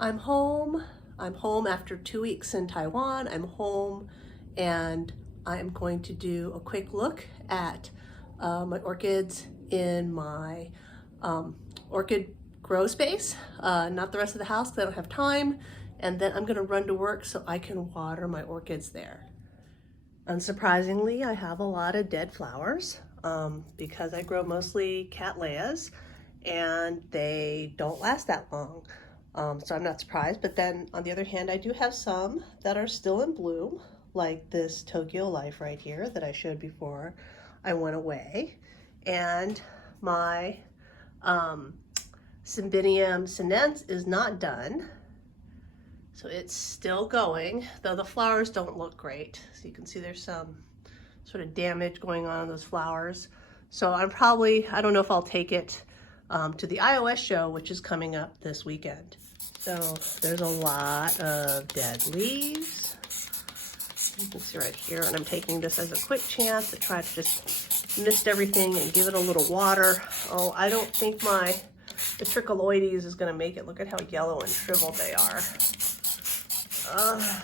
I'm home. I'm home after 2 weeks in Taiwan. I'm home and I'm going to do a quick look at my orchids in my orchid grow space, not the rest of the house because I don't have time. And then I'm gonna run to work so I can water my orchids there. Unsurprisingly, I have a lot of dead flowers because I grow mostly cattleyas and they don't last that long. So I'm not surprised, but then on the other hand, I do have some that are still in bloom, like this Tokyo Life right here that I showed before I went away. And my Cymbidium sinense is not done. So it's still going, though the flowers don't look great. So you can see there's some sort of damage going on in those flowers. So I don't know if I'll take it to the iOS show, which is coming up this weekend. So there's a lot of dead leaves. You can see right here, and I'm taking this as a quick chance to try to just mist everything and give it a little water. Oh, I don't think the tricholoides is gonna make it. Look at how yellow and shriveled they are. I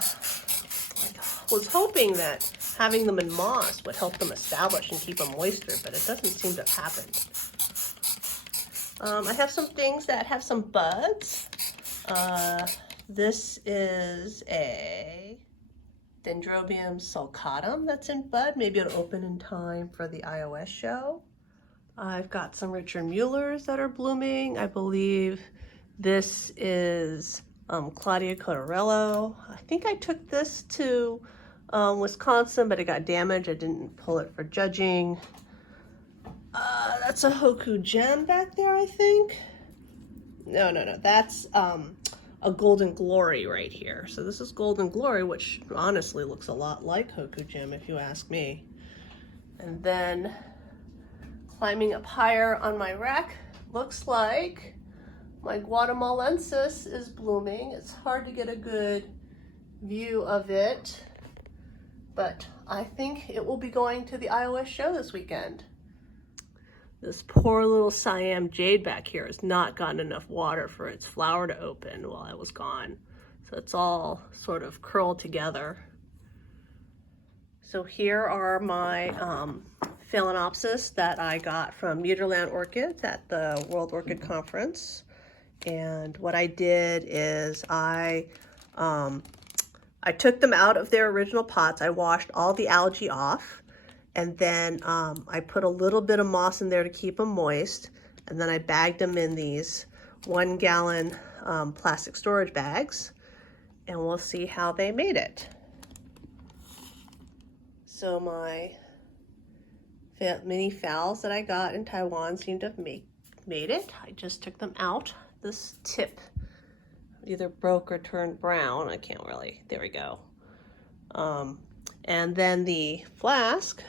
was hoping that having them in moss would help them establish and keep them moisture, but it doesn't seem to have happened. I have some things that have some buds. This is a Dendrobium sulcatum that's in bud. Maybe it'll open in time for the iOS show. I've got some Richard Muellers that are blooming. I believe this is Claudia Cotarello. I think I took this to Wisconsin, but it got damaged. I didn't pull it for judging. That's a Hoku gem back there, I think. No. That's a Golden Glory right here. So this is Golden Glory, which honestly looks a lot like Hoku gem, if you ask me. And then climbing up higher on my rack, looks like my Guatemalensis is blooming. It's hard to get a good view of it, but I think it will be going to the iOS show this weekend. This poor little Siam jade back here has not gotten enough water for its flower to open while I was gone. So it's all sort of curled together. So here are my Phalaenopsis that I got from Nederland Orchids at the World Orchid Conference. And what I did is I took them out of their original pots. I washed all the algae off. And then I put a little bit of moss in there to keep them moist. And then I bagged them in these 1 gallon plastic storage bags. And we'll see how they made it. So my mini phals that I got in Taiwan seem to have made it. I just took them out. This tip either broke or turned brown. I can't really, there we go. And then the flask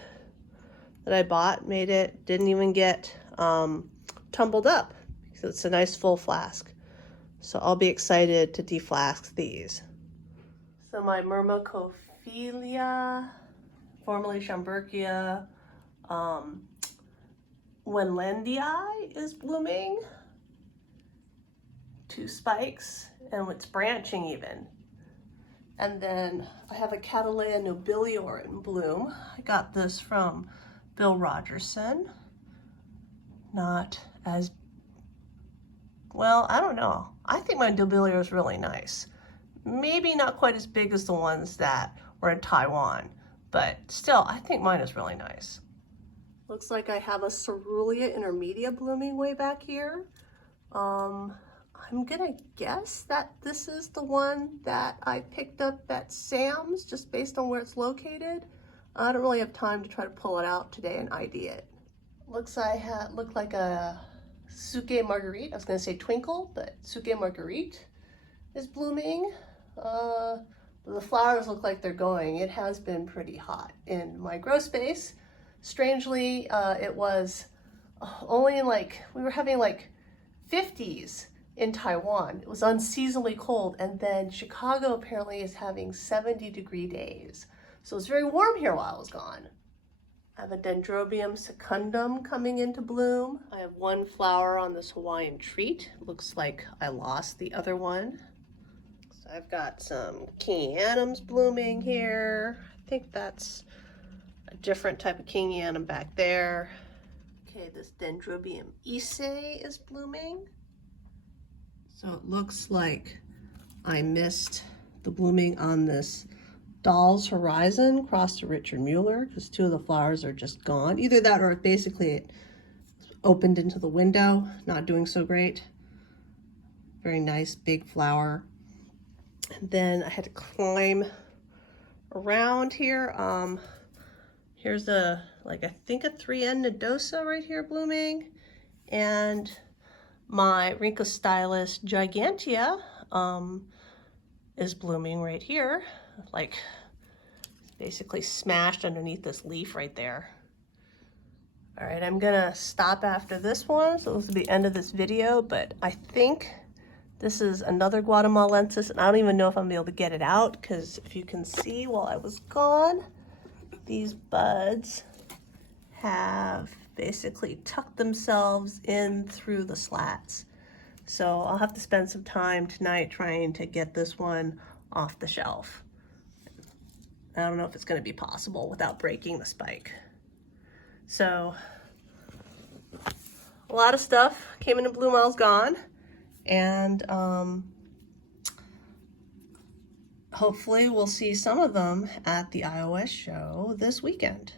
that I bought didn't even get tumbled up. So it's a nice full flask. So I'll be excited to deflask these. So my Myrmecophilia, formerly Schomburgkia, Wenlandii is blooming. 2 spikes, and it's branching even. And then I have a Cattleya nobilior in bloom. I got this from Bill Rogerson. Not as well, I don't know. I think my nobilior is really nice. Maybe not quite as big as the ones that were in Taiwan, but still, I think mine is really nice. Looks like I have a Cerulean intermedia blooming way back here. I'm gonna guess that this is the one that I picked up at Sam's just based on where it's located. I don't really have time to try to pull it out today and ID it. Looked like a Suke Marguerite. I was gonna say Twinkle, but Suke Marguerite is blooming. The flowers look like they're going. It has been pretty hot in my grow space. Strangely, it was only we were having 50s in Taiwan. It was unseasonably cold, and then Chicago apparently is having 70-degree days. So it was very warm here while I was gone. I have a Dendrobium secundum coming into bloom. I have 1 flower on this Hawaiian treat. Looks like I lost the other one. So I've got some kingianums blooming here. I think that's a different type of kingianum back there. Okay, this Dendrobium issei is blooming. So it looks like I missed the blooming on this Doll's Horizon crossed to Richard Mueller because 2 of the flowers are just gone. Either that or basically it opened into the window, not doing so great. Very nice big flower. And then I had to climb around here. Here's I think a 3N nodosa right here blooming. And my Rhincostylus gigantea is blooming right here, like basically smashed underneath this leaf right there. All right, I'm gonna stop after this one, so this will be the end of this video, but I think this is another Guatemalensis, and I don't even know if I'm gonna be able to get it out, because if you can see while I was gone, these buds have basically tucked themselves in through the slats. So I'll have to spend some time tonight trying to get this one off the shelf. I don't know if it's going to be possible without breaking the spike. So a lot of stuff came into bloom while I was gone, and hopefully we'll see some of them at the iOS show this weekend.